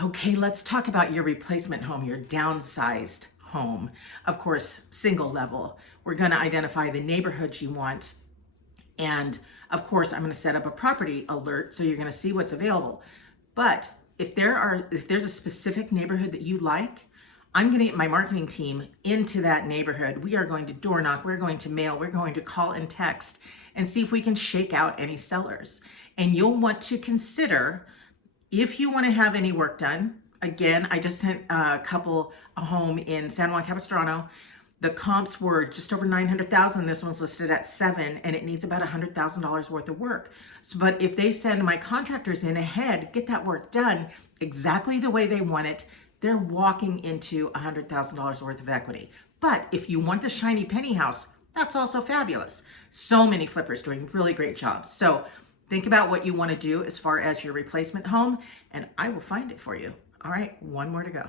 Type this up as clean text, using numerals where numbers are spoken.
Okay, let's talk about your replacement home, your downsized home. Of course, single level. We're going to identify the neighborhoods you want. And of course, I'm going to set up a property alert so you're going to see what's available. But if there's a specific neighborhood that you like, I'm going to get my marketing team into that neighborhood. We are going to door knock, we're going to mail, we're going to call and text and see if we can shake out any sellers. And you'll want to consider, if you want to have any work done. Again, I just sent a home in San Juan Capistrano. The comps were just over 900,000. This one's listed at 7, and it needs about $100,000 worth of work. So, but if they send my contractors in ahead, get that work done exactly the way they want it, they're walking into $100,000 worth of equity. But if you want the shiny penny house, that's also fabulous. So many flippers doing really great jobs. So think about what you want to do as far as your replacement home, and I will find it for you. All right, one more to go.